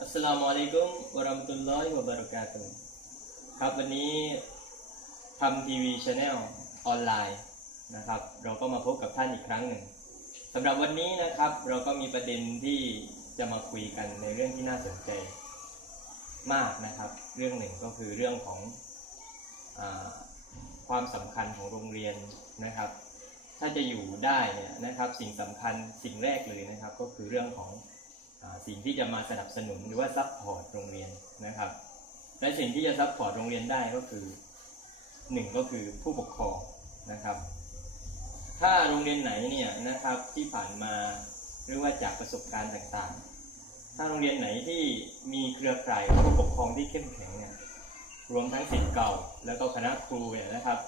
อัสสลามุอะลัยกุมวะราะมตุลลอฮิวะบะเราะกาตุครับวันนี้ทำทีวีชาแนลออนไลน์นะครับ เราก็มาพบกับท่านอีกครั้งหนึ่งสำหรับวันนี้นะครับ เราก็มีประเด็นที่จะมาคุยกันในเรื่องที่น่าสนใจมากนะครับ เรื่องหนึ่งก็คือเรื่องของอความสำคัญของโรงเรียนนะครับ ถ้าจะอยู่ได้เนี่ยนะครับ สิ่งสำคัญสิ่งแรกเลยนะครับ ก็คือเรื่องของ สิ่งที่จะมาสนับสนุนหรือว่าซัพพอร์ตโรงเรียนนะครับ และสิ่งที่จะซัพพอร์ตโรงเรียนได้ก็คือหนึ่งก็คือผู้ปกครองนะครับ ถ้าโรงเรียนไหนเนี่ยนะครับที่ผ่านมาหรือว่าจากประสบการณ์ต่างๆ ถ้าโรงเรียนไหนที่มีเครือข่ายผู้ปกครองที่เข้มแข็งเนี่ยรวมทั้งศิษย์เก่า แล้วก็คณะครูเนี่ยนะครับ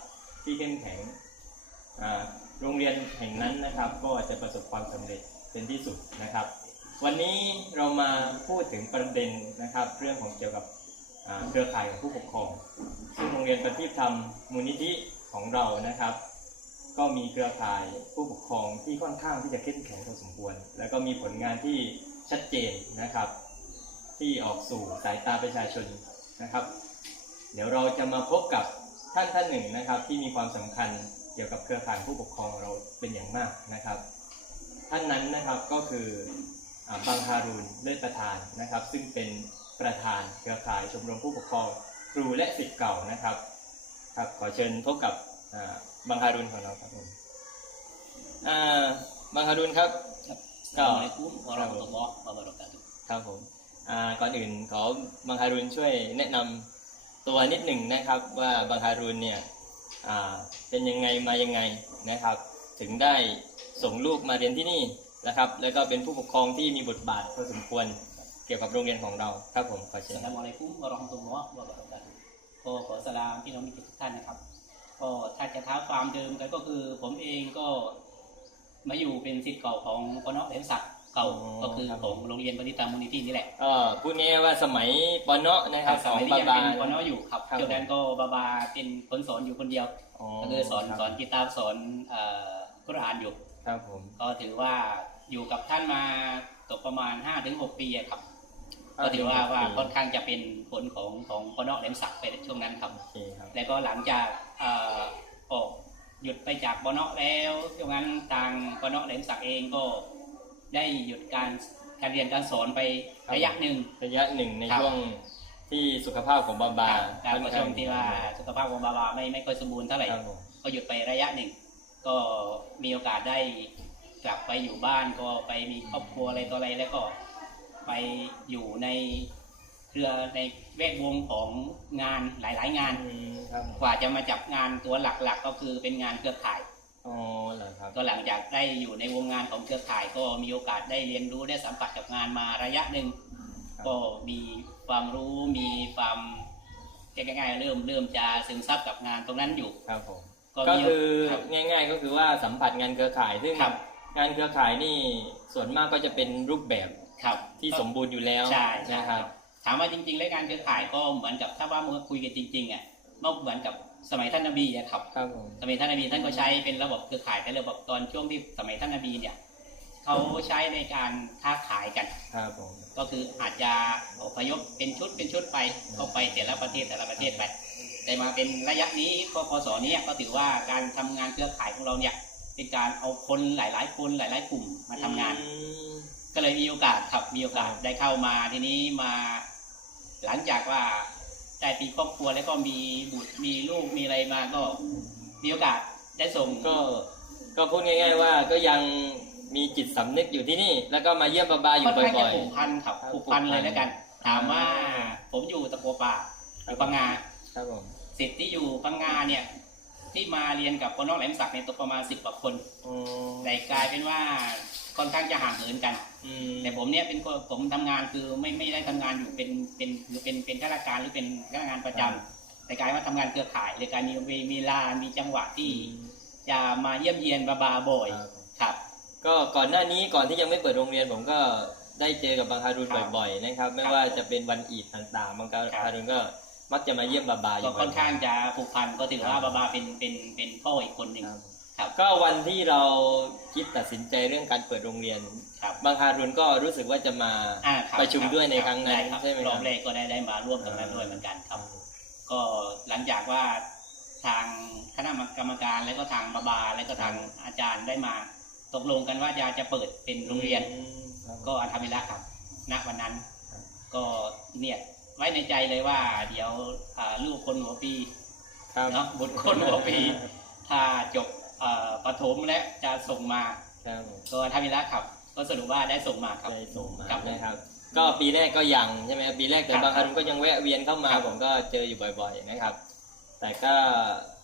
ที่เข้มแข็งโรงเรียนแห่งนั้นนะครับ ก็จะประสบความสำเร็จเป็นที่สุดนะครับ วันนี้เรามาพูดถึงประเด็นนะครับ เรื่องของเกี่ยวกับเครือข่ายของผู้ปกครอง ซึ่งโรงเรียนประทีปธรรมมูลนิธิของเรานะครับ ก็มีเครือข่ายผู้ปกครองที่ค่อนข้างที่จะเข้มแข็งพอสมควร แล้วก็มีผลงานที่ชัดเจนนะครับ ที่ออกสู่สายตาประชาชนนะครับ เดี๋ยวเราจะมาพบกับท่านท่านหนึ่งนะครับ ที่มีความสำคัญเกี่ยวกับเครือข่ายผู้ปกครองเราเป็นอย่างมากนะครับ ท่านนั้นนะครับก็คือ บังฮารูนเลิศประธานนะครับ ซึ่งเป็นประธานเครือข่ายชมรมผู้ปกครองครูและศิษย์เก่านะครับครับขอเชิญพบกับอ่าบังฮารูนของเราครับผมอ่าบังฮารูนครับก็ Assalamualaikum warahmatullahi wabarakatuh ครับผมก่อนอื่นขอบังฮารูนช่วยแนะนำตัวนิดหนึ่งนะครับว่าบังฮารูนเนี่ยเป็นยังไงมายังไงนะครับ ถึงได้ส่งลูกมาเรียนที่นี่ นะครับ แล้วก็เป็นผู้ปกครองที่มีบทบาทพอสมควรเกี่ยวกับโรงเรียนของเราครับผมขอเชิญ Assalamualaikum warahmatullahi wabarakatuh ก็ขอสลามพี่น้องมิตรทุกท่านนะครับ ก็ถ้าจะท้าความเดิมกันก็คือ ผมเองก็มาอยู่เป็นศิษย์เก่าของปนแหลมศักดิ์เก่าก็คือของโรงเรียนปฏิตามมูลนิธินี่แหละก็พูดง่ายๆว่าสมัยปอนเนาะนะครับสของมัยบาที่ยังบาเป็นปนอยู่ครับครับช่วงนั้นก็บาบาเป็นคนสอนอยู่คนเดียวก็คือสอนครับสอนกีตาร์สอนเอ่อกุรอานอยู่ ครับผม ก็ถือว่าอยู่กับท่านมาตกประมาณ5-6ปีอะครับ ก็ถือว่าว่าค่อนข้างจะเป็นผลของของปนแหลมศักดิ์ไปในช่วงนั้นครับ โอเคครับแล้วก็หลังจากเอ่อออกหยุดไปจากปนแล้วช่วงนั้นทางปนแหลมศักดิ์เองก็ได้หยุดการการเรียนการสอนไประยะหนึ่ง ระยะหนึ่งในครับ ช่วงที่สุขภาพของบาบาการประช่วงที่ว่าสุขภาพของบาบาไม่ไม่ค่อยสมบูรณ์เท่าไหร่ ครับผมก็หยุดไประยะหนึ่ง ก็มีโอกาสได้กลับไปอยู่บ้านก็ไปมีครอบครัวอะไรต่ออะไรแล้วก็ไปอยู่ในเครือในแวดวงของงานหลาย ๆ งานอืมครับผมกว่าจะมาจับงานตัวหลักๆ ก็คือเป็นงานเครือข่ายอ๋อเหรอครับก็หลังจากได้อยู่ในวงงานของเครือข่าย ก็มีโอกาสได้เรียนรู้ได้สัมผัสกับงานมาระยะหนึ่งครับก็มีความรู้มีความง่ายๆเริ่มเริ่มจะซึมซับกับงานตรงนั้นอยู่ครับผม ก็ก็มีคือครับ ง่าย ๆ ก็คือว่าสัมผัสงานเครือข่าย ซึ่งครับ งานเครือข่ายนี่ส่วนมากก็จะเป็นรูปแบบครับ ที่สมบูรณ์อยู่แล้วใช่ใช่ นะคครัรับบถามว่าจริงๆแล้วงานเครือข่ายก็เหมือนกับถ้าว่าเมื่อคุยกันจริงๆอะก็เหมือนกับสมัยท่านนบีอะครับ ครับผมสมัยท่านนบีท่านก็ใช้เป็นระบบเครือข่ายแต่ระบบตอนช่วงที่สมัยท่านนบีเนี่ยเขาใช้ในการค้าขายกัน ครับผม ก็คืออาจจะอพยพเป็นชุดเป็นชุดไปเข้าไปแต่ละประเทศแต่ละประเทศไป แต่มาเป็นระยะนี้พพศนี้ก็ถือว่าการทำงานเครือข่ายของเราเนี่ยเป็นการเอาคนหลาย ๆ คนหลาย ๆ กลุ่มมาทำงานอืมก็เลยมีโอกาสครับมีโอกาสได้เข้ามาทีนี้มา หลังจากว่าได้ปีครอบครัวแล้วก็มีบุตรมีลูกมีอะไรมาก็มีโอกาสได้ส่งก็ ก็พูดง่าย ๆ ว่าก็ยังมีจิตสำนึกอยู่ที่นี่ แล้วก็มาเยี่ยมบาบาอยู่ค่อนข้างบ่จะอยผูกพันครับครับผูกพันผูกพันเลยแล้วกัน ถามว่าผมอยู่ตะกัวป่าอยู่พังงาๆครับผม สิทธิ์ที่อยู่พังงาเนี่ย ที่มาเรียนกับปนอกแหลมศักดิ์เนี่ยตกประมาณสิบกว่าคนอ๋อแต่กลายเป็นว่าค่อนข้างจะห่างเหินกันอืมแต่ผมเนี่ยเป็นคนผมทำงานคือไม่ไม่ได้ทำงานอยู่เป็นเป็นหรือเป็นเป็นข้าราชการหรือเป็นข้าราชการประจำแต่กลายว่าทำงานเครือข่ายเลยการมีเวมีลามีจังหวะที่จะมาเยี่ยมเยียนบาบาบ่อยครับผมครับ ก็ก่อนหน้านี้ก่อนที่ยังไม่เปิดโรงเรียนผมก็ได้เจอกับบังคารุนครับบ่อยๆนะครับ ไม่ครับว่าจะเป็นวันอีดต่างๆบังครัคาบรุนก็ มักจะมาเยี่ยมบาบาอก็ยู่บ่ค่ออยนข้างจะผูกพันก็ถือว่าบาบาเป็นเป็นเป็นพ่ออีกคนหนึ่งครับครับก็วันที่เราคิดตัดสินใจเรื่องการเปิดโรงเรียน ครับบางฮารุนก็รู้สึกว่าจะมา อ่าคบประชุมด้วยในบครั้งนั้นด้ครับใช่ไหมครับ รอบแรกก็ได้ได้มาร่วมตรงนั้นด้วยเหมือนกันครับ ก็หลังจากว่าทางคณะกรรมการแล้วก็ทางบาบาแล้วก็ทางอาจารย์ได้มา ตกลงกันว่าจะจะเปิดเป็นโรงเรียนครับก็อันทำไปแล้วครับ ณวันนั้นครับก็เนี่ย ไว้ในใจเลยว่า เดี๋ยวอ่าลูกคนหัวปีครับเนาะบุตรคนหัวปี ถ้าจบเอ่อประถมและจะส่งมาครับก็ทำไปแล้วครับ ก็สรุปว่าได้ส่งมาครับได้ส่งมาครับนะครับก็ปีแรกก็ยังใช่ไหมครับปีแรกแต่ครับบางฮารุนก็ยังแวะเวียนเข้ามาครับผมก็เจออยู่บ่อย ๆ นะครับ แต่ก็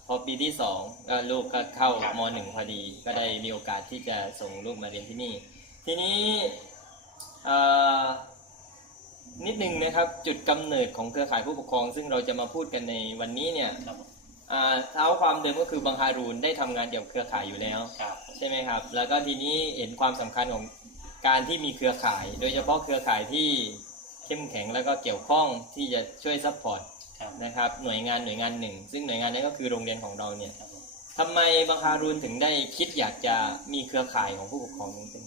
พอปีที่สองก็ลูกก็เข้าครับมหนึ่งพอดี ก็ได้มีโอกาสที่จะส่งลูกมาเรียนที่นี่ ทีนี้เอ่อ นิดนึงนะครับจุดกำเนิดของเครือข่ายผู้ปกครอง ซึ่งเราจะมาพูดกันในวันนี้เนี่ยครับผมอ่าเท้าความเดิมก็คือบางฮารูนได้ทำงานเกี่ยวกับเครือข่ายอยู่แล้วครับใช่ไหมครับ แล้วก็ทีนี้เห็นความสำคัญของการที่มีเครือข่าย โดยเฉพาะเครือข่ายที่เข้มแข็งแล้วก็เกี่ยวข้องที่จะช่วยซัพพอร์ตครับนะครับหน่วยงานหน่วยงานหนึ่ง ซึ่งหน่วยงานนี้ก็คือโรงเรียนของเราเนี่ยครับผมทำไมบางฮารูนถึงได้คิดอยากจะมีเครือข่ายของผู้ปกครองนี้เป็น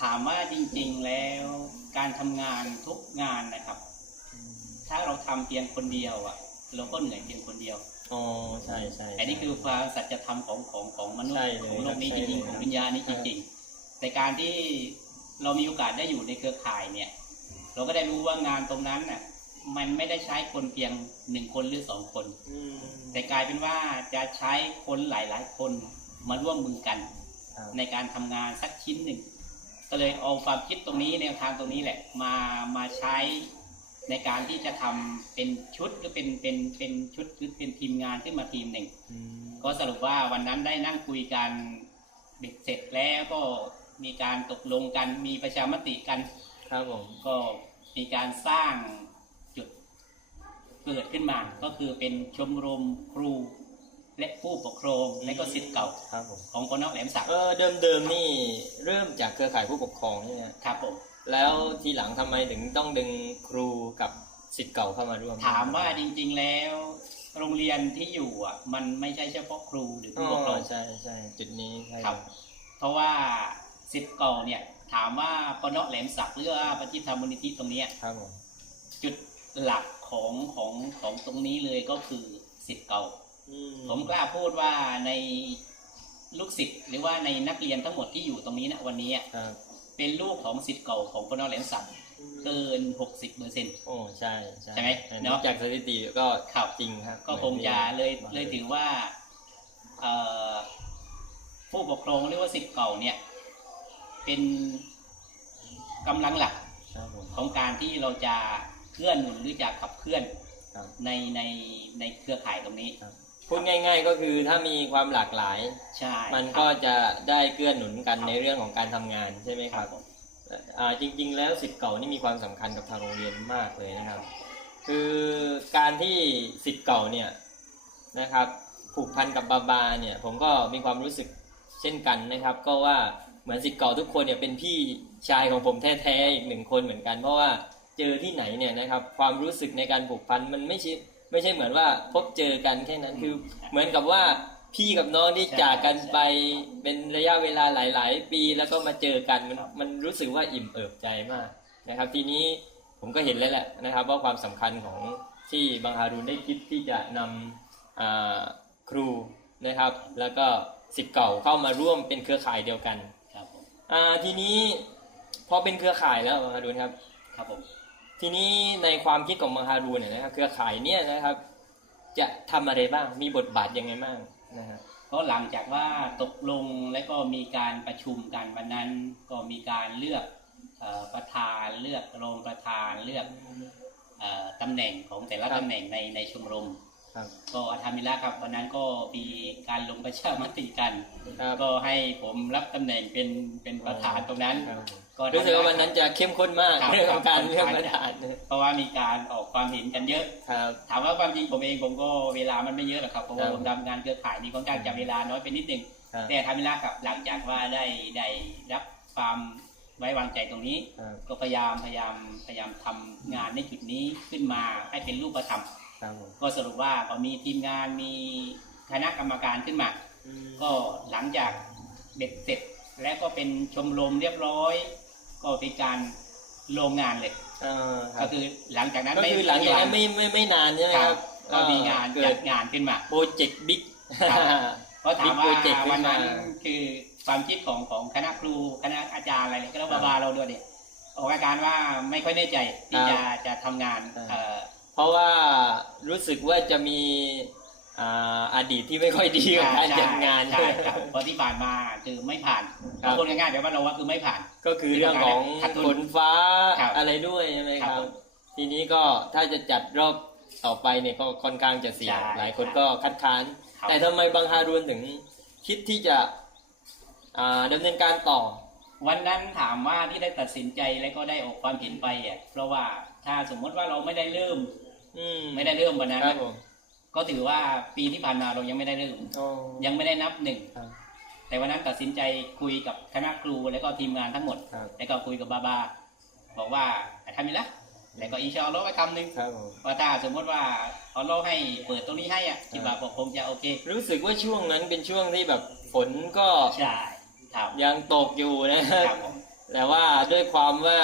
ถามว่าจริง ๆแล้ว การทำงานทุกงานนะครับ ถ้าเราทำเพียงคนเดียวอะ เราก็เหนื่อยเพียงคนเดียวอ๋อใช่ใช่อันนี้คือความสัจธรรมของของของมนุษใช่ย์เลยของโลกนี้ใช่จริงเลยๆของครับวิญญาณนี้จริงๆแต่การที่เรามีโอกาสได้อยู่ในเครือข่ายเนี่ย เราก็ได้รู้ว่างานตรงนั้นน่ะ มันไม่ได้ใช้คนเพียงหนึ่งคนหรือสองคนอืมแต่กลายเป็นว่าจะใช้คนหลายๆคนมาร่วมมือกันครับในการทำงานสักชิ้นหนึ่ง ก็เลยเอาความคิดตรงนี้แนวทางตรงนี้แหละ มามาใช้ในการที่จะทำเป็นชุดหรือเป็นเป็นเป็นชุดหรือเป็นทีมงานขึ้นมาทีมหนึ่งอืมก็สรุปว่าวันนั้นได้นั่งคุยกันเบ็ดเสร็จแล้วก็มีการตกลงกันมีประชามติกัน ครับผมก็มีการสร้างจุดเกิดขึ้นมา ก็คือเป็นชมรมครู และผู้ปกครองและก็สิทธิ์เก่าครับผมของคนนอกแหลมสักดิ์เออเดิมเดิมๆนี่เริ่มจากเครือข่ายผู้ปกครองใช่ไหมครับผมแล้วทีหลังทำไมถึงต้องดึงครูกับสิทธิ์เก่าเข้ามาร่วม ถามว่าจริง ๆแล้ว โรงเรียนที่อยู่อะ มันไม่ใช่เฉพาะครูหรืออ๋ผู้ปกครอองใช่ใช่จุดนี้ใช่ครับ เพราะว่าสิทธิ์เก่าเนี่ย ถามว่าปนแหลมสักดิ์หรือว่าปฏิธรรมมูลนิธิตรงเนี้ยครับผมจุดหลักของของของตรงนี้เลยก็คือสิทธิ์เก่าอื ผมกล้าพูดว่าในลูกศิษย์หรือว่าในนักเรียนทั้งหมดที่อยู่ตรงนี้นะวันนี้อะครับเป็นลูกของสิทธิ์เก่าของปนแหลมสักดิ์เกิน60เปอร์เซ็นต์โอ้ใช่ใช่ใช่ไหมอันเนนี้อะจากสถิติก็ครับจริงครับ ก็คงจะเลยเลยถือว่าเอ่อผู้ปกครองหรือว่าสิทธิ์เก่าเนี่ย เป็นกำลังหลักครับผมของการที่เราจะเคลื่อนหนุนหรือจะขับเคลื่อนครับในในในเครือข่ายตรงนี้ พูดง่าย ๆ ก็คือถ้ามีความหลากหลาย ใช่มันก็จะได้เกื้อหนุนกันในเรื่องของการทำงานใช่ไหมคครัรับบผมอ่าจริง ๆ แล้วสิทธิ์เก่านี่มีความสำคัญกับทางโรงเรียนมากเลยนะครับ คือการที่สิทธิ์เก่าเนี่ยนะครับผูกพันกับบาบาเนี่ยผมก็มีความรู้สึกเช่นกันนะครับ ก็ว่าเหมือนสิทธิ์เก่าทุกคนเนี่ยเป็นพี่ชายของผมแท้ๆอีกหนึ่งคนเหมือนกัน เพราะว่าเจอที่ไหนเนี่ยนะครับความรู้สึกในการผูกพันมันไม่ใช่ ไม่ใช่เหมือนว่าพบเจอกันแค่นั้นคือ เหมือนกับว่าพี่กับน้องที่จากกันไปเป็นระยะเวลาหลาย ๆ ปีแล้วก็มาเจอกันมันมันรู้สึกว่าอิ่มเอิบใจมากนะครับ ทีนี้ผมก็เห็นแล้วแหละนะครับ ว่าความสำคัญของที่บางฮารุนได้คิดที่จะนำอ่าครูนะครับ แล้วก็สิทธิ์เก่าเข้ามาร่วมเป็นเครือข่ายเดียวกันครับผมอ่าทีนี้พอเป็นเครือข่ายแล้วบางฮารุนครับครับผม ทีนี้ในความคิดของบางฮารุนเนี่ยนะครับเครือข่ายเนี่ยนะครับ จะทำอะไรบ้างมีบทบาทยังไงบ้างนะครับก็หลังจากว่าตกลงและก็มีการประชุมกันวันนั้นก็มีการเลือกเออประธานเลือกรองประธานเลือกเออตำแหน่งของแต่ละครับตำแหน่งในในชมรมครับก็อาธามิละครับวันนั้นก็มีการลงประชามติกันครับก็ให้ผมรับตำแหน่งเป็นเป็นประธานตรงนั้น ครับก็รู้สึกว่าวันนั้นจะเข้มข้นมากครับเรื่องของการครับเลือกประธานเพราะว่ามีการออกความเห็นกันเยอะครับถามว่าความจริงผมเองผมก็เวลามันไม่เยอะหรอกครับเพราะว่าครับผมทำงานเครือข่ายนี่ค่อนข้างจะเวลาน้อยไปนิดนึงครับแต่ทามิละกับหลังจากว่าได้ได้รับความไว้วางใจตรงนี้ครับก็พยายามพยายามพยายามทำงานในจุดนี้ขึ้นมาให้เป็นรูปธรรมครับผมก็สรุปว่าก็มีทีมงานมีคณะกรรมการขึ้นมาอืมก็หลังจากเบ็ดเสร็จและก็เป็นชมรมเรียบร้อย ก็เป็นการลงงานเลยอ่าคก็รับคือหลังจากนั้นก็คือหลังจากนั้นไม่ไม่ไม่นานใช่ไหมคครัรับบก็มีงานเกิจัดดงานขึ้นมา โปรเจกต์บิ๊ก ครับก็ถามว่า Big project วันนั้นขึ้นมาคือความคิดของของคณะครูคณะอาจารย์อะไรเนี่ยก็เราครับบาๆเราด้วยเนี่ยออกอาการว่าไม่ค่อยแน่ใจที่ครัจะบจะทำงานครับเอ่อ เพราะว่ารู้สึกว่าจะมีอ่าอดีตที่ไม่ค่อยดีกับการจัดงาน ใช่ครับเพราะที่ผ่านมาคือไม่ผ่านครับพูดง่ายๆเดี๋ยวว่าเราว่าคือไม่ผ่าน ก็คือเรื่องของขาดทุนฝนฟ้าครับอะไรด้วยใช่ไหมคครัรับบทีนี้ก็ถ้าจะจัดรอบต่อไปเนี่ยก็ค่อนข้างจะเสี่ยงใช่หลายคนก็คัดค้าน ครับ แต่ทำไมบางฮารุนถึงคิดที่จะอ่าดำเนินการต่อ วันนั้นถามว่าที่ได้ตัดสินใจและก็ได้ออกความเห็นไปอะเพราะว่าถ้าสมมติว่าเราไม่ได้เริ่ม อืมไม่ได้เริ่มวันนั้นครับนะผมก็ถือว่าปีที่ผ่านมาเรายังไม่ได้เริ่มอ๋อยังไม่ได้นับหนึ่ง ครับ แต่วันนั้นตัดสินใจคุยกับคณะครูและก็ทีมงานทั้งหมด ครับแล้วก็คุยกับบาบา บอกว่าทำอีกแล้วแล้วก็อินชาอัลลอฮ์ไว้คำหนึ่งครับผม ว่าถ้าสมมติว่าอัลลอฮ์ให้เปิดตรงนี้ให้อะคิดว่าผมคงจะโอเครู้สึกว่าช่วงนั้นเป็นช่วงที่แบบฝนก็ใช่ครับยังตกอยู่นะ ครับครับผม แต่ว่าด้วยความว่า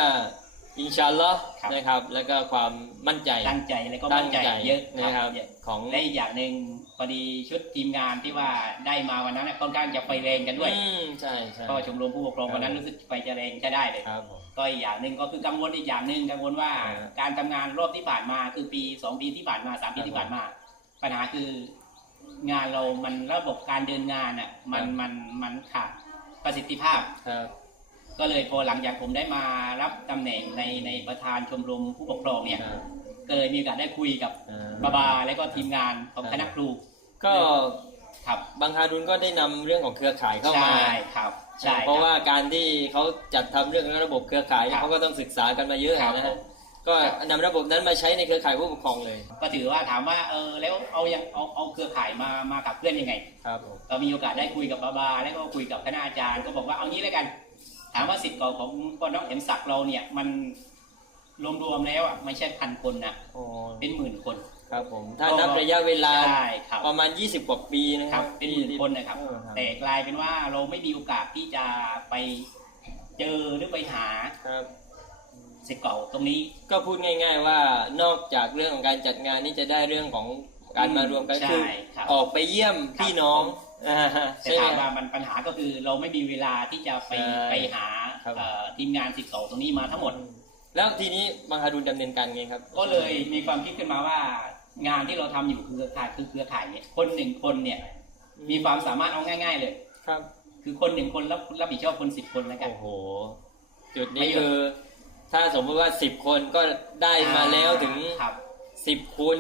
อินชาอัลลอฮ์ครับ นะครับ แล้วก็ความมั่นใจ ตั้งใจแล้วก็ตั้มั่งนใจใจเยอะนะครับเยอะของ และอีกอย่างหนึ่งพอดีชุดทีมงานที่ว่าได้มาวันนั้นน่ะค่อนข้างจะไฟแรงกันด้วย อืมใช่ใช่ก็ชมรมผู้ปกครองวันนั้นรู้สึกไฟจะแรงใช้ได้เลย ครับผม ก็อีกอย่างหนึ่งก็คือกังวลอีกอย่างหนึ่งกังวลว่าอ่าการทำงานรอบที่ผ่านมาคือปีสองปีที่ผ่านมาสามปีที่ผ่านมา ปัญหาคืองานเรามันระบบการเดินงานอะมันมันมันขาดประสิทธิภาพ ครับ ก็เลยพอหลังจากผมได้มารับตำแหน่งในในประธานชมรมผู้ปกครองเนี่ยครับก็เลยมีโอกาสได้คุยกับอ่บาบาและก็ทีมงานของคณะครู ก็ครับบางฮารุนก็ได้นำเรื่องของเครือข่ายเข้ามาใช่ครับใช่เพราะคบว่าการที่เขาจัดทำเรื่องระบบเครือข่ายครับเขาก็ต้องศึกษากันมาเยอะครับนะฮะก็นำระบบนั้นมาใช้ในเครือข่ายผู้ปกครองเลย ก็ถือว่าถามว่าเออแล้วเอายังเอาเอาเครือข่ายมามากับเพื่อนยังไง ครับผมก็มีโอกาสได้คุยกับบาบาแล้วก็คุยกับคณะอาจารย์ก็บอกว่าเอางี้แล้วกัน ถามว่าสิทธิ์เก่าของพ่อน้องเอ็มศักดิ์เราเนี่ย มันรวมๆแล้วอะไม่ใช่พันคนนะอ๋อเป็นหมื่นคน ครับผม ถ้านับระยะเวลาใช่ครับ ประมาณ 20 กว่าปีนะคครัรับบเป็นหมื่นคนนะครับ เออครับ แต่กลายเป็นว่าเราไม่มีโอกาสที่จะไปเจอหรือไปหาครับ สิทธิ์เก่าตรงนี้ ก็พูดง่าย ๆ ว่านอกจากเรื่องของการจัดงานนี่จะได้เรื่องของการมารวมกันใช่คือครับออกไปเยี่ยมครับพี่น้องอ่า แต่ใช่ไหมถามว่ามันปัญหาก็คือเราไม่มีเวลาที่จะไปใช่ไปหาครับเอ่อทีมงานสิทธิ์เก่าตรงนี้มาทั้งหมด แล้วทีนี้บางฮารุนดำเนินการไงครับ ก็เลยมีความคิดขึ้นมาว่างานที่เราทำอยู่คือเครือข่ายคือเครือข่ายเนี่ยคนหนึ่งคนเนี่ย มีความสามารถเอาง่าย ๆ เลยครับ คือคนหนึ่งคนรับรับผิดชอบคนสิบคนแล้วกันโอ้โห จุดไม่นี้เยอะคือถ้าสมมติว่า10คนก็ได้มาแล้วถึงครับ10คูณ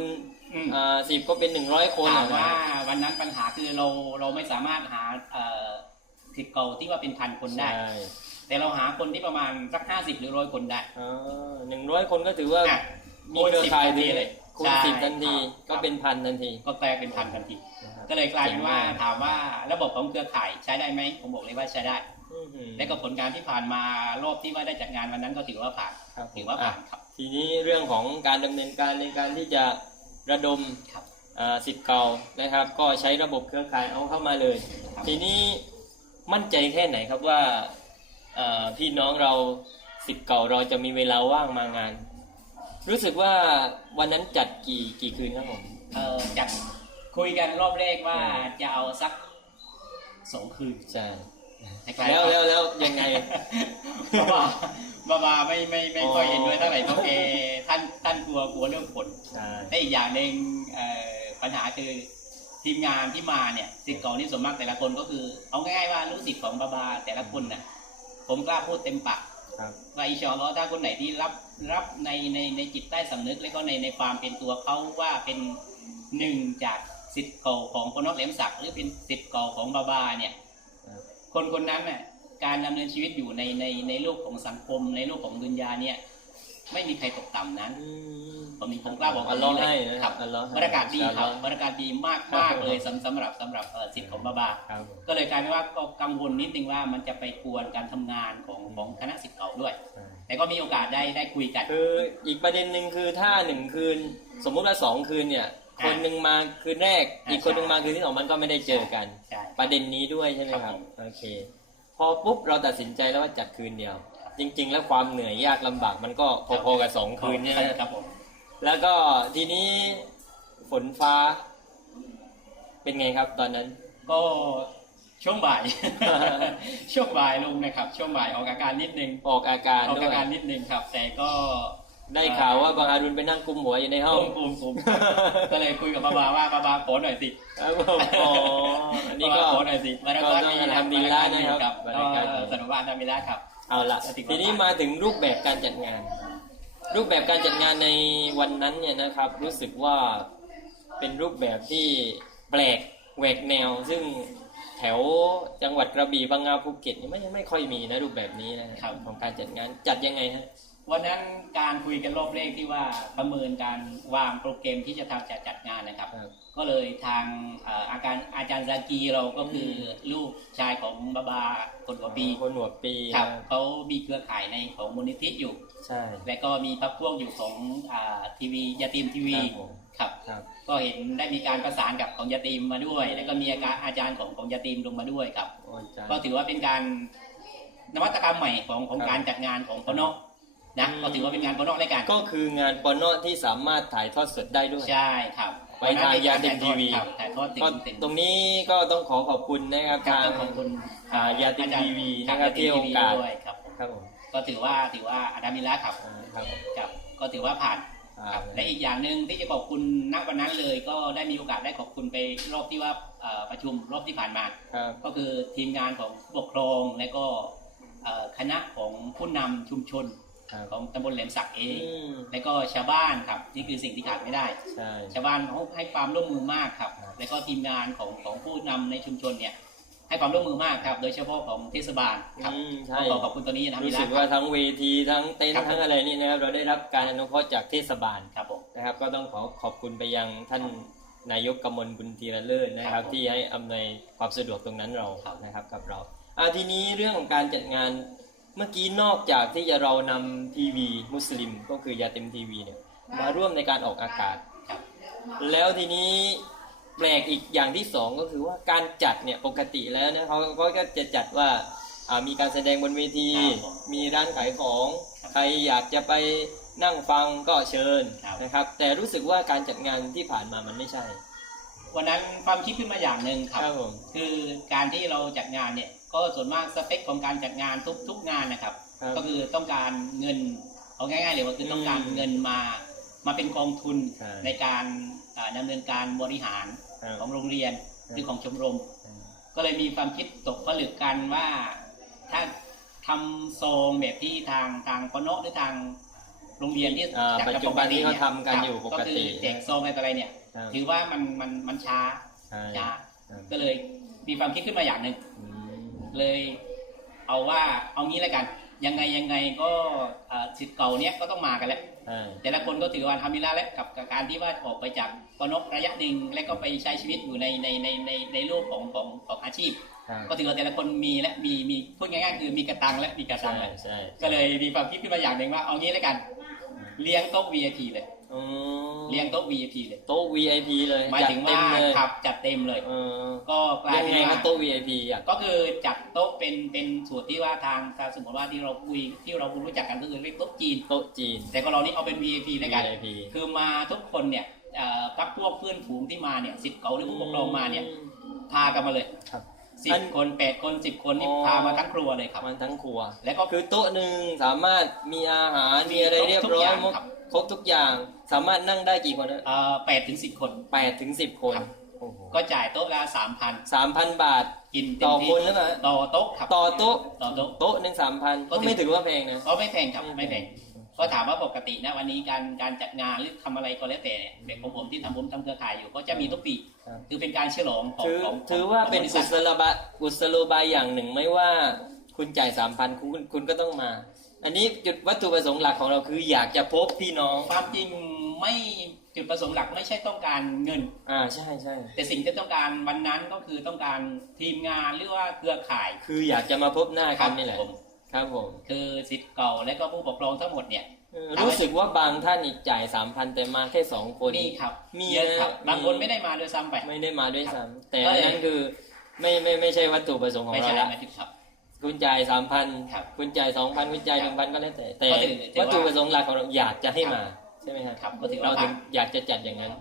อืมอ่าสิบก็เป็น100คนถามอะว่านะวันนั้นปัญหาคือเราเราไม่สามารถหาเอ่อสิทธิ์เก่าที่ว่าเป็นพันคนได้ใช่แต่เราหาคนที่ประมาณสักห้าสิบหรือร้อยคนได้หนึ่งร้อยคนก็ถือว่าอะมีเครือข่ายคูณ10ทันทีถึงเลยคูณใช่สิบทันทีครับก็เป็นพันทันที ก็แปลเป็นพันทันทีนะครับก็เลยกลายเป็นว่าเจ๋งมากถามว่าระบบของเครือข่ายใช้ได้ไหมผมบอกเลยว่าใช้ได้อื้อหือและก็ผลการที่ผ่านมารอบที่ว่าได้จัดงานวันนั้นก็ถือว่าผ่านครับถือว่าอะผ่านครับ ทีนี้เรื่องของการดำเนินการในการที่จะ ระดมครับอ่าสิทธิ์เก่านะครับ ก็ใช้ระบบเครือข่ายเอาเข้ามาเลยครับทีนี้มั่นใจแค่ไหนครับว่าเอ่อพี่น้องเราสิทธิ์เก่าเราจะมีเวลาว่างมางาน รู้สึกว่าวันนั้นจัดกี่กี่คืนครับผมเอ่อจากคุยกันรอบแรกว่าอืมจะเอาสักสองคืนใช่ให้ใคร แล้วแล้วแล้วยังไงเพราะว่าบาบาไม่ไม่ไม่ค่อยอ๋อเห็นด้วยเท่าไหร่เพราะแกท่านท่านกลัวกลัวเรื่องฝนใช่และอีกอย่างหนึ่งเอ่อปัญหาคือทีมงานที่มาเนี่ยสิทธิ์เก่านี่ส่วนมากแต่ละคนก็คือ เอาง่ายๆว่ารู้สิทธิ์ของบาบาแต่ละคนน่ะ ผมกล้าพูดเต็มปากครับว่าอินชาอัลลอฮ์ถ้าคนไหนที่รับรับในในในจิตใต้สำนึก และก็ในในความเป็นตัวเขาว่าเป็นหนึ่งจากสิทธิ์เก่าของคนนอกเหลมศักดิ์หรือเป็นสิทธิ์เก่าของบาบาเนี่ย ครับคนคนนั้นน่ะการดำเนินชีวิตอยู่ในในในโลกของสังคม ในโลกของดุนยาเนี่ย ไม่มีใครตกต่ำนั้นอืมผมมีผมกล้าบอกอัลลอฮ์แบบให้นี้เลยนะครับอัลลอฮ์ให้บรรยากาศดีครับอัลลอฮ์บรรยากาศดีมากครับมากเลยสำสำหรับสำหรับเอ่อสิทธิ์ของบาบาครับผมก็เลยกลายเป็นว่าก็กังวลนิดนึงว่ามันจะไปกวนการทำงานของของคณะสิทธิ์เก่าด้วยใช่แต่ก็มีโอกาสได้ได้คุยกัน คืออีกประเด็นหนึ่งคือถ้าหนึ่งคืน สมมุติว่าสองคืนเนี่ย คนหนึ่งมาคืนแรกอ่าอีกคนหนึ่งใช่มาคืนที่สองมันก็ไม่ได้เจอกันใช่ประเด็นนี้ด้วยใช่ไหมคครัรับบผมโอเค พอปุ๊บเราตัดสินใจแล้วว่าจัดคืนเดียว จริง ๆ แล้วความเหนื่อยยากลำบากมันก็พอๆกับสองคืนเนี่ยนะครับผมแล้วก็ทีนี้ฝนฟ้า เป็นไงครับตอนนั้น ก็ช่วงบ่าย ช่วงบ่ายลงนะครับ ช่วงบ่ายออกอาการนิดนึงออกอาการออกด้วอายการนิดนึงครับ แต่ก็ ได้ข่าวว่าบางอารุณไปนั่งกุมหัวอยู่ในห้องปุ่มปุ่มปุ่มก็เลยคุยกับบาบาว่าบาบาขอหน่อยสิครับผมอ๋ออันนี้ก็ขอหน่อยสิบาราก็ต้องอัลฮัมดุลิลลาห์นะครับก็บารักาตุฮ์สนุกว่าอัลฮัมดุลิลลาห์ครับเอาละถือว่าทีนี้มาถึงรูปแบบการจัดงาน รูปแบบการจัดงานในวันนั้นเนี่ยนะครับ รู้สึกว่าเป็นรูปแบบที่แปลกแหวกแนว ซึ่งแถวจังหวัดกระบี่บางนาภูเก็ตนี่ไม่ไม่ค่อยมีนะรูปแบบนี้นะครับของการจัดงานจัดยังไงฮะ วันนั้นการคุยกันรอบแรกที่ว่าประเมินการวางโปรแกรมที่จะทำจัดจัดงานนะครับ ครับ ก็เลยทางเอ่ออาการอาจารย์ซากีเราก็คือลูกชายของบาบาคนหัวปีคนหัวปีครับเขามีเครือข่ายในของมูลนิธิอยู่ ใช่และก็มีพักพวกอยู่ของอ่าทีวียาตีมทีวีครับผมครับ ครับ ก็เห็นได้มีการประสานกับของยาตีมมาด้วย แล้วก็มีอาการอาจารย์ของของยาตีมลงมาด้วยครับโอ้อาจารย์ก็ถือว่าเป็นการนวัตกรรมใหม่ของของครับ การจัดงานของปนอก นะอืมก็ถือว่าเป็นงานปนอกในการก็คืองานปอนอที่สามารถถ่ายทอดสดได้ด้วย ใช่ครับไปทางยาตีมทีวีครับถ่ายทอดถึงก็ถึงตรงนี้ก็ต้องขอขอบคุณนะครับครับทางต้องขอบคุณอ่ายาตีมอจรทีวีครับนะครับยาตีที่มโอทีวีกาสด้วยครับผมครับผมก็ถือว่าถือว่าอาดามิละครับอ่าครับผมครับก็ถือว่าผ่านอ่าครับและอีกอย่างหนึ่งที่จะขอบคุณณวันนั้นเลย ก็ได้มีโอกาสได้ขอบคุณไปรอบที่ว่าเอ่อประชุมรอบที่ผ่านมาครับก็คือทีมงานของผู้ปกครองและก็เอ่อคณะของผู้นำชุมชนครับ ของตำบลแหลมสักเออืงมและก็ชาวบ้านครับ นี่คือสิ่งที่ขาดไม่ได้ใช่ชาวบ้านเขาให้ความร่วมมือมากครับครับและก็ทีมงานของของผู้นำในชุมชนเนี่ยให้ความร่วมมือมากครับ โดยเฉพาะของเทศบาลครับอืมใช่ขอขอบคุณตัวนี้นะครับรู้สึกพี่ว่ารักทั้งเวทีทั้งเต็นครับท์ทั้งอะไรนี่นะครับเราได้รับการอนุเคราะห์จากเทศบาลครับผมนะครับ ก็ต้องขอขอบคุณไปยังท่านนายกกมลบุญทีระเลิศนะคครัรับบผมที่ให้อำนวยความสะดวกตรงนั้นเราครับนะครับกับเราอ่าทีนี้เรื่องของการจัดงาน เมื่อกี้นอกจากที่จะเรานำทีวีมุสลิมก็คือยาเต็มทีวีเนี่ยมาร่วมในการออกอากาศครับแล้วทีนี้แปลกอีกอย่างที่สองก็คือว่าการจัดเนี่ยปกติแล้วเนี่ยเขาก็จะจัดว่าอ่ามีการแสดงบนเวที ครับผมมีร้านขายของครับใครอยากจะไปนั่งฟังก็เชิญครับ นะครับ แต่รู้สึกว่าการจัดงานที่ผ่านมามันไม่ใช่ วันนั้นความคิดขึ้นมาอย่างหนึ่งครับครับผมคือการที่เราจัดงานเนี่ย ก็ส่วนมากสเปคของการจัดงานทุกทุกงานนะครับ ครับ ก็คือต้องการเงินเอาง่ายๆเลยว่าคือต้องการอืมเงินมามาเป็นกองทุนใช่ ในการอ่าดำเนินการบริหารครับ ของโรงเรียนครับหรือของชมรม ก็เลยมีความคิดตกผลึกกันว่าถ้าทำซองแบบที่ทางทางปนหรือทางโรงเรียนที่อ่าจัดปัจจุบันที่เขาทำกันอยู่ปกติ ก็คือแจกซองอะไรต่ออะไรเนี่ย ครับถือว่ามันมันมันช้าใช่ช้าครับก็เลยมีความคิดขึ้นมาอย่างหนึ่งอืมเลย เอาว่าเอางี้แล้วกัน ยังไงยังไงก็เอ่อสิทธิ์เก่าเนี้ยก็ต้องมากันแล้วใช่แต่ละคนก็ถือว่าทำมิลาแล้วกับกับการที่ว่าออกไปจากปนกระยะหนึ่งแล้วก็ไปใช้ชีวิตอยู่ในในในในในรูปของของของอาชีพครับก็ถือว่าแต่ละคนมีและมีมีพูดง่ายๆคือมีกระตังและมีกระตัใช่งแล้วใช่ก็เลยมีความคิดขึ้นมาอย่างหนึ่งว่าเอางี้แล้วกัน เลี้ยงโต๊ะ VIP เลยอืม เลี้ยงโต๊ะ VIP เลยโต๊ะ VIP เลยหมายจัดถึงเต็ว่ามเลยขับจัดเต็มเลย เออก็กลายยังเป็นไงครัว่าบโต๊ะ VIP อะ ก็คือจัดโต๊ะเป็นเป็นสูตรที่ว่าทางถ้าสมมติว่าที่เราคุยที่เรารู้จักกันก็คือเรียกโต๊ะจีน โต๊ะจีน แต่ก็เรานี่เอาเป็น VIP แล้วกัน VIP คือมาทุกคนเนี่ยเอ่อพักพวกเพื่อนฝูงที่มาเนี่ยสิทธิ์เก่าหรือผู้ปกครองมาเนี่ยพากันมาเลยครับ สิอับนคนแปดคนสิบคนนี่อ๋อ พามาทั้งครัวเลยครับ มันทั้งครัว แล้วก็ คือโต๊ะหนึ่งสามารถมีอาหารมีมีอะไรเรียบร้อยครบทุกอย่างหมดครับ ครบทุกอย่าง สามารถนั่งได้กี่คนนะเอ่อแปดถึงสิบคนแปดถึงสิบคนครับโอ้โหก็จ่ายโต๊ะละสามพันสามพันบาทกินเต็ต่มอที่คนหรือเปล่าต่อโต๊ะครับต่อโต๊ะต่อโต๊ะโต๊ะหนึ่งสามพันก็ก็ถือไม่ถือว่าแพงนะก็ไม่แพงครับไม่ไม่แพแพงงก็ถามว่าปกตินะวันนี้การการจัดงานหรือทำอะไรก็แล้วแต่เนี่ยเด็กของผมที่ทำผมทำเครือข่ายอยู่ก็จะมีทุกปีครับคือเป็นการฉลองของถือของถือว่าเป็นขงบริกุษัทศโลบายกุศโลบายอย่างหนึ่งไม่ว่าคุณจ่ายสามพันคุณคุณก็ต้องมา อันนี้จุดวัตถุประสงค์หลักของเราคืออยากจะพบพี่น้องความจริง ไม่จุดประสงค์หลักไม่ใช่ต้องการเงิน อ่าใช่ใช่แต่สิ่งที่ต้องการวันนั้นก็คือต้องการทีมงานหรือว่าเครือข่าย คืออยากจะมาพบหน้ากันนี่แหละผมครับผมคือสิทธิ์เก่าและก็ผู้ปกครองทั้งหมดเนี่ยเออรู้สึกว่าบางท่านอีกจ่ายสามพันแต่มาแค่สองคนมีครับ มีเยอะครับนะบางคนมีไม่ได้มาด้วยซ้ำไปไม่ได้มาด้วยซ้ำแต่ก็อันเลยนั้นคือไม่ไม่ไม่ใช่วัตถุประสงค์ของไม่เราใช่ละไม่ถึงครับคุณจ่ายสามพันครับคุณจ่ายสองพันคุณจ่ายคหรับนึ่งพันก็แล้วแต่แต่ก็ถือถือว่าวัตถุประสงค์หลักของเราอยากจะให้มา ใช่ไหมครับครับก็ถือเราว่าถึผ่างนอยากจะจัดอย่างนั้น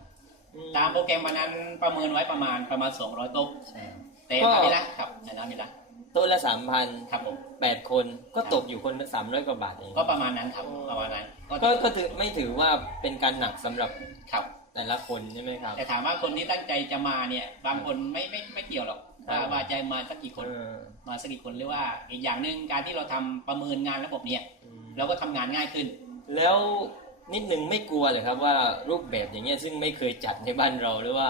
อืมตามโปรแกรมวันนั้นประเมินไว้ประมาณประมาณ 200โต๊ะใช่แต่ก็ไม่ละครับแต่น้ำไม่ละโต๊ะละสามพันครับผมแปดคนก็ตกอยู่คนละสามร้อยกว่าบาทเองก็ประมาณนั้นครับประมาณนั้นก็ก็ถือไม่ถือว่าเป็นการหนักสำหรับครับแต่ละคนใช่ไหมครับ แต่ถามว่าคนที่ตั้งใจจะมาเนี่ย บางคนไม่ไม่ไม่เกี่ยวหรอกครับว่าว่าจะมาสักกี่คนเออมาสักกี่คนหรือว่าอีกอย่างหนึ่งการที่เราทำประเมินงานระบบเนี่ยอืมเราก็ทำงานง่ายขึ้น แล้ว นิดนึงไม่กลัวเลยครับว่ารูปแบบอย่างเงี้ยซึ่งไม่เคยจัดในบ้านเราหรือว่า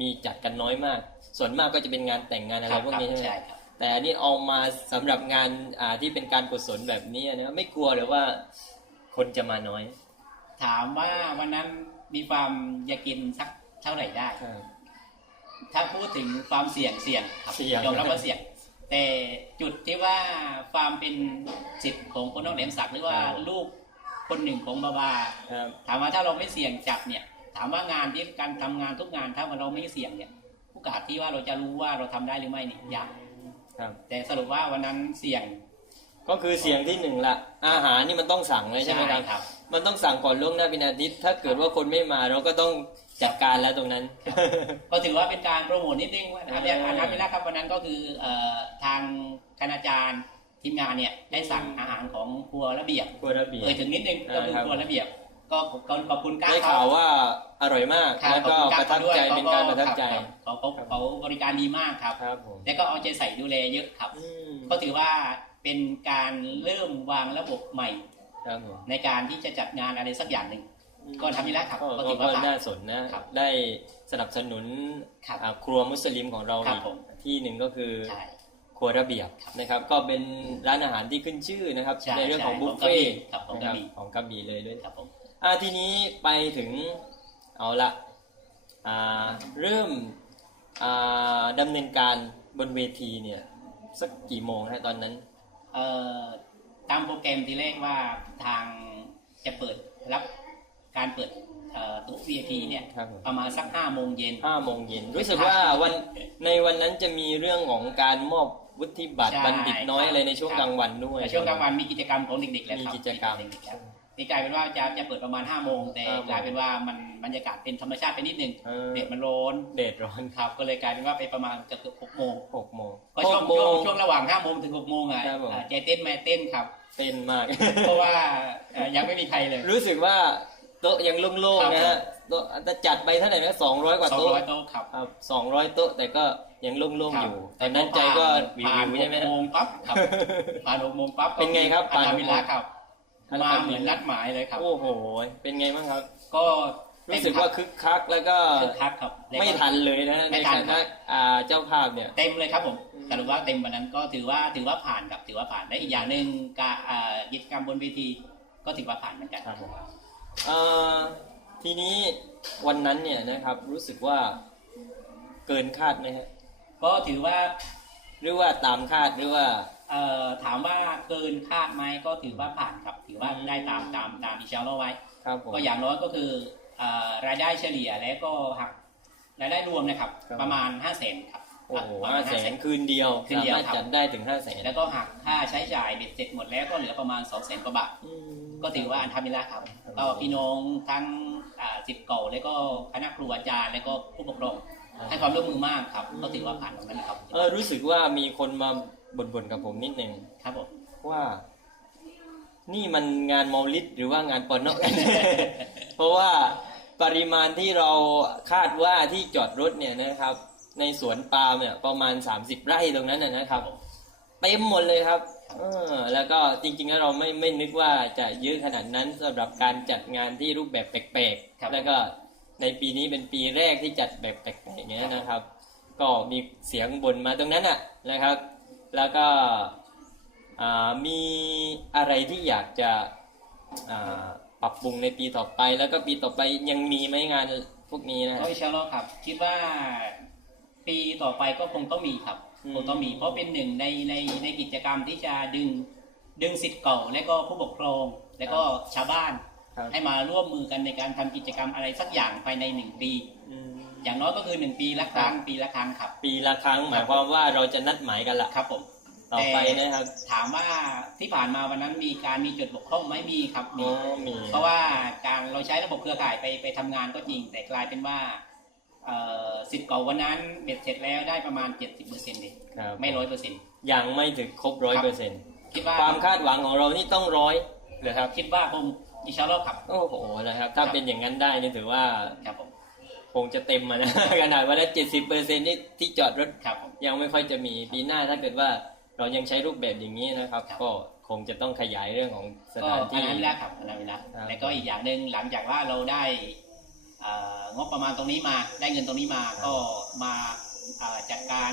มีจัดกันน้อยมาก ส่วนมากก็จะเป็นงานแต่งงานอะไรครับพวกนี้ครับใช่ไหมใช่ครับแต่อันนี้เอามาสำหรับงานอ่าที่เป็นการกุศลแบบนี้นะไม่กลัวเลยว่าคนจะมาน้อย ถามว่าวันนั้นมีความอยากกินสักเท่าไหร่ได้ ถ้าพูดถึงความเสี่ยงเสี่ยงครับเสี่ยงยอมรับว่าเสี่ยง แต่จุดที่ว่าความเป็นสิทธิ์ของคนน้องแหลมศักดิ์หรือว่าครับลูก คนหนึ่งของบาบาครับถามว่าถ้าเราไม่เสี่ยงจับเนี่ย ถามว่างานที่การทำงานทุกงานถ้าว่าเราไม่เสี่ยงเนี่ยโอกาสที่ว่าเราจะรู้ว่าเราทำได้หรือไม่เนี่ยยากครับแต่สรุปว่าวันนั้นเสี่ยง ก็คือเสียงที่หนึ่งละอาหารนี่มันต้องสั่งเลยใช่ไหมครับครับ มันต้องสั่งก่อนล่วงหน้าเป็นอาทิตย์ถ้าเกิดว่าคนไม่มาเราก็ต้องจัดการแล้วตรงนั้น ก็ถือว่าเป็นการโปรโมทนิดนึงว่าอันเนี้ยเอออัอันนั้นไม่ละครับวันนั้นก็คือเอ่อทางคณาจารย์ ทีมงานเนี่ยได้สั่งอาหารของครัวระเบียบกลัวระเบียบเอ่ยถึงนิดนึงก็คือเออครับครัวระเบียบ ก็ขอบขอบคุณก้าได้ครัข่าวบว่าอร่อยมากครับแล้วก็ขอบปคุณระทับใจด้วยเป็นการประทับใจครับเขาเขาเขาบริการดีมากครับครับผมแล้วก็เอาใจใส่ดูแลเยอะครับอืมก็ถือว่าเป็นการเริ่มวางระบบใหม่ครับผมในการที่จะจัดงานอะไรสักอย่างหนึ่งก็ทำดีแล้วครับก็ก็ก็ถือว่าก็ผ่านน่าสนนะครับได้สนับสนุนครับอ่าครัวมุสลิมของเราครับอีกผมที่หนึ่งก็คือใช่ ครัวระเบียบครับนะครับ ก็เป็นร้านอาหารที่ขึ้นชื่อนะครับใช่ในเรื่องของใช่บุฟของกระเฟ่บี่ต์ครับของนะกคระรับบี่ของกระบี่เลยด้วยครับผมอ่าทีนี้ไปถึงเอาละอ่าเริ่มอ่าดำเนินการบนเวทีเนี่ยสักกี่โมงฮะตอนนั้นเอ่อตามโปรแกรมที่แรกว่าทางจะเปิดรับการเปิดเอ่อตู้ VIP เนี่ยครับผมประมาณสักห้าโมงเย็นห้าโมงเย็นรู้สึกว่าวันในวันนั้นจะมีเรื่องของการมอบ วุฒิบัตรใช่บัณฑิตน้อยครับอะไรในช่วงครับ กลางวันด้วย แต่ช่วงกลางวันมีกิจกรรมของเด็กๆแล้วมีครับกิจกรรมเด็กๆแล้วนี่กลายเป็นว่าจะจะเปิดประมาณ5้าโมงแต่ห้าโมง กลายเป็นว่ามันบรรยากาศเป็นธรรมชาติไปนิดนึงเออเด็กมันร้อนเดดร้อนครับ ก็เลยกลายเป็นว่าไปประมาณเกือบหกโมงหกโมงก็ช่วงหกโมช่วงงช่วงระหว่างห้าโมงถึงหกโมงอะครับผม อ่าใจเต้นแม่เต้นครับ เป็นมาก เพราะว่าเอ่อยังไม่มีใครเลย รู้สึกว่าโต๊ะยังโล่งๆนะครัฮะบโต๊ะจะจัดไปเท่าไหร่นะสองร้อยกว่าสองโต๊ะร้อยโต๊ะครับ ครับสองร้อยโต๊ะแต่ก็ ยังโล่งๆอยู่ตอนนั้นใจก็วิวผ่านๆหใช่กไหมโมฮะงปั๊บครับผ่านหกโมงปั๊บเป็นไงครับอัผ่านลหกโมงมิลลาครับอัลมาฮัมดุลิลลาห์เหมือนนัดหมายเลยครับ โอ้โห เป็นไงบ้างครับ ก็รู้สึกว่าคึกคักแล้วก็คึกคักครับแล้วก็ไม่ทันเลยนะไม่ในทันฐาครันะบอ่าเจ้าภาพเนี่ยเต็มเลยครับผมอืมสรุปว่าเต็มวันนั้นก็ถือว่าถือว่าผ่านครับถือว่าผ่านและอีกอย่างหนึ่งการอ่ากิจกรรมบนเวทีก็ถือว่าผ่านเหมือนกันครับผมเอ่อทีนี้วันนั้นเนี่ยนะครับรู้สึกว่าเกินคาดไหมฮะ ก็ถือว่าหรือว่าตามคาดหรือว่าเอ่อถามว่าเกินคาดไหมก็ถือว่าผ่านครับถือว่าอืมได้ตามตามตามที่เชลเราไว้ ครับผม ก็อย่างน้อยก็คือเอ่อรายได้เฉลี่ยแล้วก็หักรายได้รวมนะครับ ครับ ประมาณ5 0 0 0 0นครับโอ้โหประห้ามาณ แสน500,000คืนเดียวคืนเดียวสามารถครับ จัดได้ถึงห้าแสนแล้วก็หักค่าใช้จ่ายเบ็ดเสร็จหมดแล้วก็เหลือประมาณ2 0 0 0 0 0กว่าบาท ก็ถือว่าอันทำมิละครับก็พี่น้องทั้งอ่าสิทธิ์เก่าแล้วก็คณะครูอาจารย์แล้วก็ผู้ปกครอง ให้ความร่วมมือมากครับก็ถือว่าผ่านตรงนั้นครับเออรู้สึกว่ามีคนมาบ่นๆกับผมนิดนึงครับผมว่า นี่มันงานเมาลิดหรือว่างานปอนเนาะเพราะว่าปริมาณที่เราคาดว่าที่จอดรถเนี่ยนะครับ ในสวนปาล์มเนี่ยประมาณ 30 ไร่ตรงนั้นนะนะครับเต็มหมดเลยครับเออแล้วก็จริงๆแล้วเราไม่ไม่นึกว่าจะเยอะขนาดนั้นสำหรับการจัดงานที่รูปแบบแปลกครับๆแล้วก็ ในปีนี้เป็นปีแรกที่จัดแบบแปลกๆอย่างเงี้ยนะครับ ก็มีเสียงบ่นมาตรงนั้นอะนะครับ แล้วก็อ่ามีอะไรที่อยากจะอ่าปรับปรุงในปีต่อไป แล้วก็ปีต่อไปยังมีไหมงานพวกนี้นะก็อินชาอัลลอฮ์ครับ คิดว่าปีต่อไปก็คงต้องมีครับอืมคงต้องมีเพราะเป็นหนึ่งในในในกิจกรรมที่จะดึงดึงสิทธิ์เก่าและก็ผู้ปกครอง แล้วก็ชาวบ้านครับ ให้มาร่วมมือกันในการทำกิจกรรมอะไรสักอย่างภายในหนึ่งปีอืมอย่างน้อยก็คือหนึ่งปีละครั้งปีละครั้งครับ ปีละครั้งหมายความว่าเราจะนัดหมายกันละครับผมต่อไปนะครับถามว่าที่ผ่านมาวันนั้นมีการมีจุดบกพร่องไหมมีครับอ๋มีอมีเพราะว่าการเราใช้ระบบเครือข่ายไปไปทำงานก็จริง แต่กลายเป็นว่าเอ่อสิทธิ์เก่าวันนั้นเบ็ดเสร็จแล้วได้ประมาณ 70เปอร์เซ็นต์เองครับไม่ร้อยเปอร์เซ็นต์ยังไม่ถึงครบร้อยครัเปอบร์เซ็นต์คิดว่าความคาดหวังของเรานี่ต้องร้อยเหรอครับคิดว่าคง อินชาอัลลอฮ์ครับ โอ้โหนะครับ ถ้าครับเป็นอย่างนั้นได้นี่ถือว่าครับผมคงจะเต็มอะนะขนาดว่าเจ็ดสิบเปอร์เซ็นต์นี่ที่จอดรถครับผมยังไม่ค่อยจะมีปีหน้าถ้าเกิดว่าเรายังใช้รูปแบบอย่างนี้นะครับครับก็คงจะต้องขยายเรื่องของสก็ถานอันที่นั้นไม่ได้ครับอันนั้นไม่ได้ครับแล้วก็อีกอย่างหนึ่งหลังจากว่าเราได้เอ่องบประมาณตรงนี้มาได้เงินตรงนี้มาก็มาเอ่อจัดการ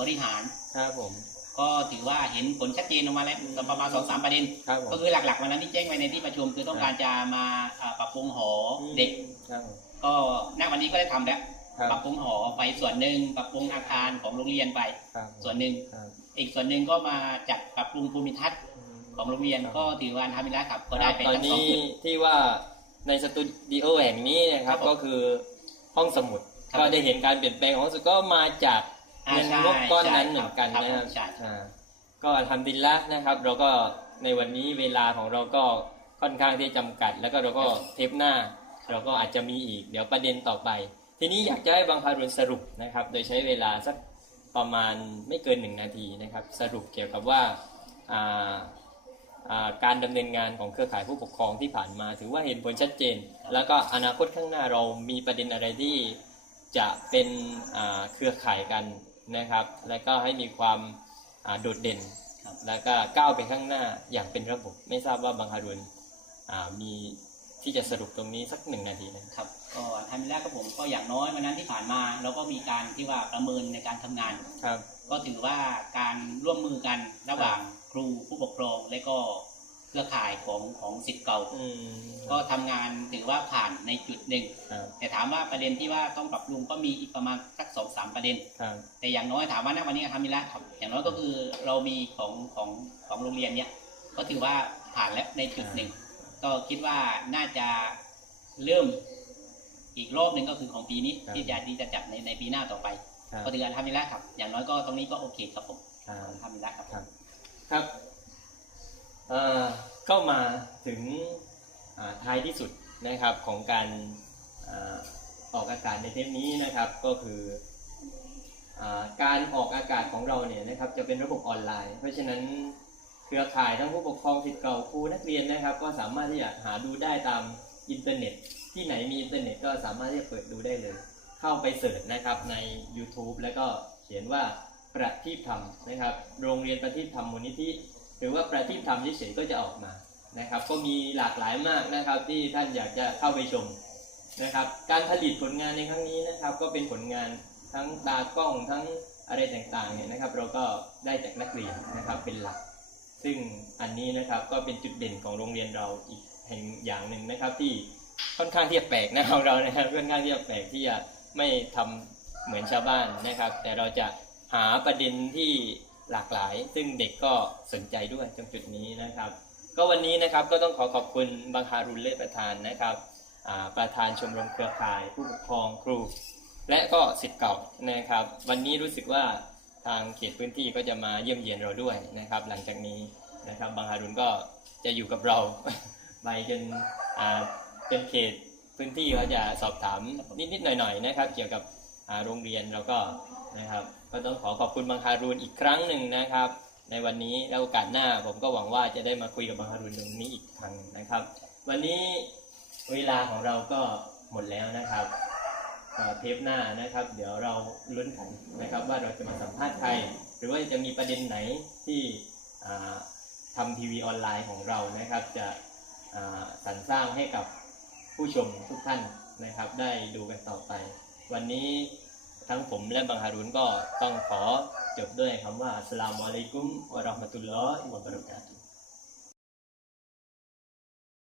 บริหารครับผม ก็ถือว่าเห็นผลชัดเจนออกมาแล้วก็ประมาณสองสามประเด็น ครับผมก็คือหลักๆวันนั้นที่แจ้งไว้ในที่ประชุมคือต้องการจะมาเอ่อปรับปรุงหอเด็ก ครับผมก็ณวันนี้ก็ได้ทำแล้ว ครับปรับปรุงหอไปส่วนหนึ่งปรับปรุงอาคารของโรงเรียนไป ครับส่วนหนึ่งครับอีกส่วนหนึ่งก็มาจัดปรับปรุงภูมิทัศน์ของโรงเรียนก็ถือว่าทำไปแล้วครับ ก็ได้ไปตอนทั้งสองนี้จุด ที่ว่าในสตูดิโอแห่งนี้นะครับครับผมก็คือห้องสมุด ครับ ก็ได้เห็นการเปลี่ยนแปลงของห้องสมุดก็มาจากอ่า เงินใช่งบก้อนนั้นใช่เหมือนกันครับนะครับใช่อ่าก็ทำดินละนะครับ เราก็ในวันนี้เวลาของเราก็ค่อนข้างที่จำกัด แล้วก็เราก็เทปหน้า เราก็อาจจะมีอีก เดี๋ยวประเด็นต่อไป ทีนี้อยากจะให้บางพารุณสรุปนะครับ โดยใช้เวลาสักประมาณไม่เกินหนึ่งนาทีนะครับ สรุปเกี่ยวกับว่าอ่าอ่าการดำเนินงานของเครือข่ายผู้ปกครองที่ผ่านมา ถือว่าเห็นผลชัดเจน แล้วก็อนาคตข้างหน้าเรามีประเด็นอะไรที่จะเป็นอ่าเครือข่ายกัน นะครับ แล้วก็ให้มีความอ่าโดดเด่นครับแล้วก็ก้าวไปข้างหน้าอย่างเป็นระบบ ไม่ทราบว่าบางฮารุนอ่ามีที่จะสรุปตรงนี้สักหนึ่งนาทีนะครับครับก็ทำไปแล้วก็ผมก็อย่างน้อยวันนั้นที่ผ่านมาเราก็มีการที่ว่าประเมินในการทำงานครับ ก็ถือว่าการร่วมมือกันระหว่างครูผู้ปกครองและก็ เครือข่ายของของสิทธิ์เก่าอืมก็ทำงานถือว่าผ่านในจุดหนึ่งครับแต่ถามว่าประเด็นที่ว่าต้องปรับปรุงก็มีอีกประมาณสักสองสามประเด็นครับแต่อย่างน้อยถามว่าณวันนี้ทำไปแล้วครับอย่างน้อยก็คือเรามีของของของโรงเรียนเนี้ยก็ถือว่าผ่านแล้วในจุดหนึ่ง ก็คิดว่าน่าจะเริ่มอีกรอบหนึ่งก็คือของปีนี้ครับที่จะที่จะจัดในในปีหน้าต่อไปครับก็ถือว่าทำไปแล้วครับ อย่างน้อยก็ตรงนี้ก็โอเคครับผมครับทำไปแล้วครับครับครับเอ่อ ก็มาถึงท้ายที่สุดนะครับของการออกอากาศในเทปนี้นะครับก็คืออการออกอากาศของเราเนี่ยนะครับจะเป็นระบบออนไลน์ เพราะฉะนั้นเครือข่ายทั้งผู้ปกครองสิทธิ์เก่าครูนักเรียนนะครับ ก็สามารถที่จะหาดูได้ตามอินเทอร์เน็ต ที่ไหนมีอินเทอร์เน็ตก็สามารถที่จะเปิดดูได้เลย เข้าไปเสิร์ชนะครับใน YouTube แล้วก็เขียนว่าประทีปธรรมนะครับ โรงเรียนประทีปธรรมมูลนิธิ หรือว่าประทีปธรรมเฉยๆก็จะออกมานะครับ ก็มีหลากหลายมากนะครับที่ท่านอยากจะเข้าไปชมนะครับ การผลิตผลงานในครั้งนี้นะครับ ก็เป็นผลงานทั้งตากล้องทั้งอะไรต่างๆเนี่ยนะครับ เราก็ได้จากนักเรียนนะครับเป็นหลัก ซึ่งอันนี้นะครับก็เป็นจุดเด่นของโรงเรียนเราอีกแห่งอย่างหนึ่งนะครับที่ค่อนข้างที่จะแปลกนะของเรานะครับค่อนข้างที่จะแปลกที่จะไม่ทำเหมือนชาวบ้านนะครับ แต่เราจะหาประเด็นที่ หลากหลาย ซึ่งเด็กก็สนใจด้วยตรงจุดนี้นะครับ ก็วันนี้นะครับก็ต้องขอขอบคุณบังคารุลเลศประธานนะครับประธานชมรมเครือข่าย ผู้ปกครองครู และก็สิทธิ์เก่านะครับ วันนี้รู้สึกว่าทางเขตพื้นที่ก็จะมาเยี่ยมเยียนเราด้วยนะครับ หลังจากนี้นะครับบางฮารุนก็จะอยู่กับเราไปจนอ่าเป็นเขตพื้นที่เขาจะสอบถามนิดๆหน่อยๆนะครับ เกี่ยวกับโรงเรียนแล้วก็นะครับ ก็ต้องขอขอบคุณบางฮารุนอีกครั้งหนึ่งนะครับ ในวันนี้แล้วโอกาสหน้าผมก็หวังว่าจะได้มาคุยกับบางฮารุนตรงนี้อีกครั้งนะครับ วันนี้เวลาของเราก็หมดแล้วนะครับเทปหน้านะครับ เดี๋ยวเราลุ้นกันนะครับว่าเราจะมาสัมภาษณ์ใคร หรือว่าจะมีประเด็นไหนที่อ่าทำทีวีออนไลน์ของเรานะครับ จะสรรสร้างให้กับผู้ชมทุกท่านนะครับ ได้ดูกันต่อไป วันนี้ ทั้งผมและบังฮารุนก็ต้องขอจบด้วยคำว่าสลามอะลัยกุมวะราะห์มะตุลลอฮิวะบะเราะกาตุ